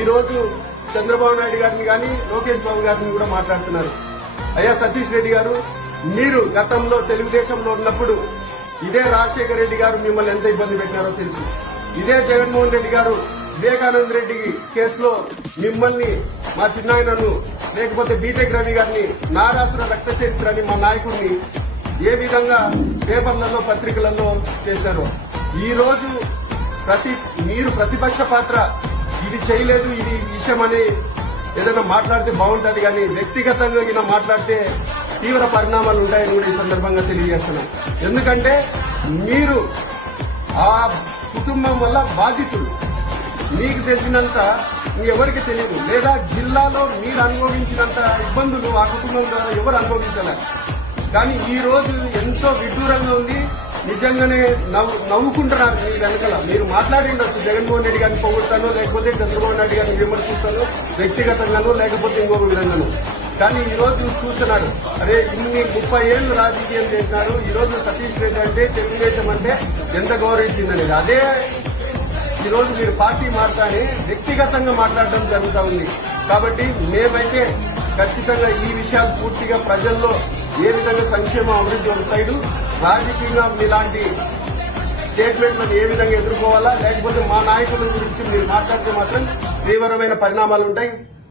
ఈరోజు చంద్రబాబు నాయుడు గారిని కానీ లోకేష్ బాబు గారిని కూడా మాట్లాడుతున్నారు. అయ్యా సతీష్ రెడ్డి గారు మీరు గతంలో తెలుగుదేశంలో ఉన్నప్పుడు ఇదే రాజశేఖర రెడ్డి గారు మిమ్మల్ని ఎంత ఇబ్బంది పెట్టారో తెలుసు. ఇదే జగన్మోహన్ రెడ్డి గారు వివేకానంద రెడ్డి కేసులో మిమ్మల్ని మా చిన్నాయనను లేకపోతే బీటెక్ రవి గారిని నారాసుర రక్త చరిత్ర అని మా నాయకుడిని ఏ విధంగా పేపర్లలో పత్రికలలో చేశారో. ఈ రోజు ప్రతి మీరు ప్రతిపక్ష పాత్ర ఇది చేయలేదు ఇది విషయం అని ఏదైనా మాట్లాడితే బాగుంటుంది కానీ వ్యక్తిగతంగా ఈయన మాట్లాడితే తీవ్ర పరిణామాలు ఉంటాయని కూడా ఈ సందర్భంగా తెలియజేస్తున్నాం. ఎందుకంటే మీరు ఆ కుటుంబం వల్ల బాధితులు. మీకు తెలిసినంత మీ ఎవరికి తెలియదు. లేదా జిల్లాలో మీరు అనుభవించినంత ఇబ్బందులు ఆ కుటుంబం ద్వారా ఎవరు అనుభవించలేరు కానీ ఈ రోజు ఎంతో విడ్డూరంగా ఉంది. నిజంగానే నవ్వు నవ్వుకుంటున్నారు మీ వెనకాల. మీరు మాట్లాడిండొచ్చు జగన్మోహన్ రెడ్డి గారిని పొగుడతాను లేకపోతే చంద్రబాబు నాయుడు గారిని విమర్శిస్తాను వ్యక్తిగతంగాను లేకపోతే ఇంకొక విధంగాను. కానీ ఈ రోజు చూస్తున్నారు అరే ఇన్ని ముప్పై ఏళ్ళు రాజకీయం చేసినారు ఈ రోజు సతీష్ రెడ్డి అంటే తెలుగుదేశం అంటే ఎంత గౌరవించిందనేది. అదే ఈ రోజు మీరు పార్టీ మారుతానే వ్యక్తిగతంగా మాట్లాడడం జరుగుతూ ఉంది. కాబట్టి మేమైతే ఖచ్చితంగా ఈ విషయాలు పూర్తిగా ప్రజల్లో ఏ విధంగా సంక్షేమ అభివృద్ధి ఒక సైడు రాజకీయంగా మీలాంటి స్టేట్మెంట్లను ఏ విధంగా ఎదుర్కోవాలా? లేకపోతే మా నాయకుల గురించి మీరు మాట్లాడితే మాత్రం తీవ్రమైన పరిణామాలు ఉంటాయి.